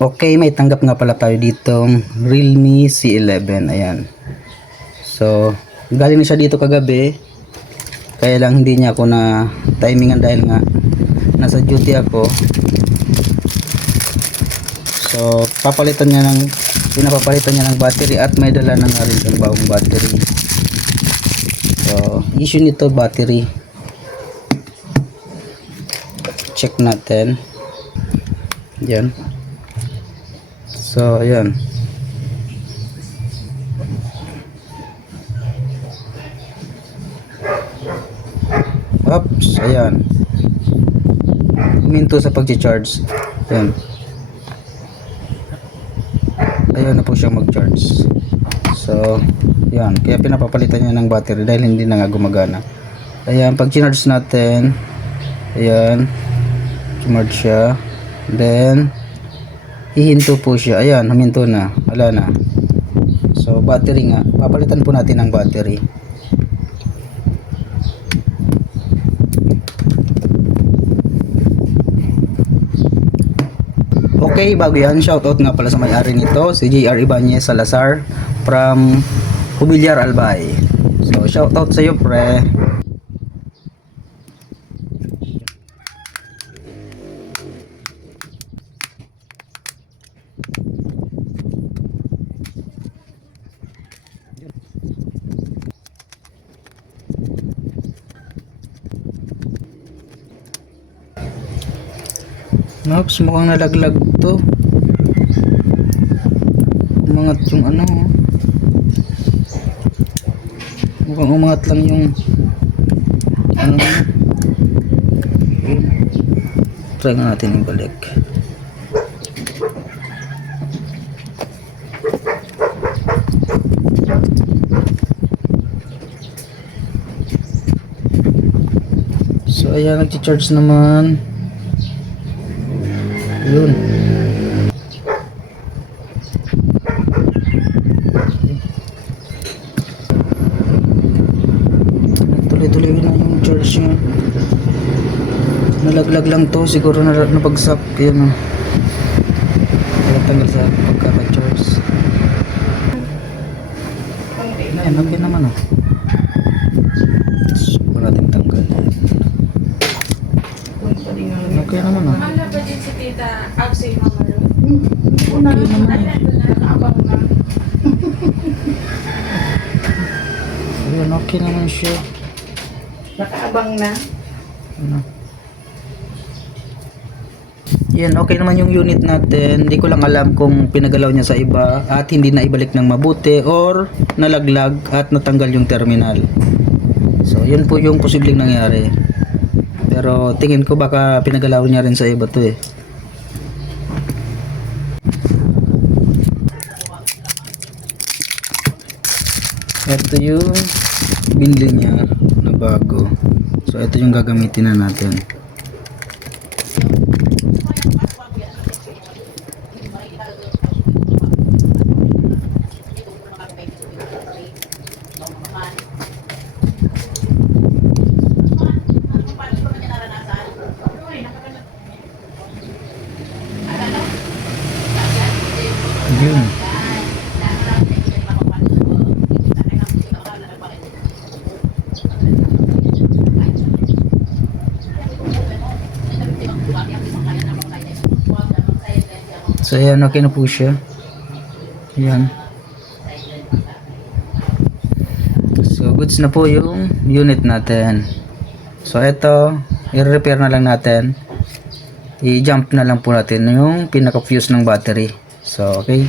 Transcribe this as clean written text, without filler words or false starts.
Okay, may tanggap nga pala tayo ditong Realme C11. Ayan. So, galing na siya dito kagabi. Kaya lang hindi niya ako na timingan dahil nga nasa duty ako. So, pinapapalitan niya ng battery at may dala na nga rin ng bagong battery. So, issue nito battery. Check natin. Yan. So, ayan. Oops, ayan. Huminto sa pag-charge. Ayan. Ayan na po siya mag-charge. So, ayan. Kaya pinapapalitan niya ng battery dahil hindi na nga gumagana. Ayan, pag-charge natin, ayan. Charge siya. Then, hihinto po siya. Ayan, huminto na. Wala na. So, battery nga. Papalitan po natin ang battery. Okay, bago yan, shoutout nga pala sa may-ari nito, si JR Ibanez Salazar from Hubilyar, Albay. So, shoutout sa iyo, pre. Nops, mukhang nalaglag to. Umangat yung ano. Mukhang umangat lang yung ano. Try nga natin yung balik. So ayan, nag-charge naman. Yun. Tuloy-tuloy na yung charge niya. Nalaglag lang to, siguro nabagsak. Kaya na tanggal sa pagkaka-charge. Ayan, okay naman oh. Suko natin tanggal. Okay naman oh. Ano ba din si Tita Agsay Mama Ro? Okay naman. Abang na. Ayan, okay naman siya. Nakaabang na. Ano? Yan, okay naman yung unit natin. Hindi ko lang alam kung pinagalaw niya sa iba at hindi na ibalik ng mabuti or nalaglag at natanggal yung terminal. So, yun po yung posibleng nangyari. Pero tingin ko baka pinagalaw niya rin sa iba to eh. Ito yung binili niya na bago. So, ito yung gagamitin na natin. Yun. So ayan, okay na po siya. Ayan. So goods na po yung unit natin. So ito, i-repair na lang natin. I-jump na lang po natin yung pinaka-fuse ng battery. So okay.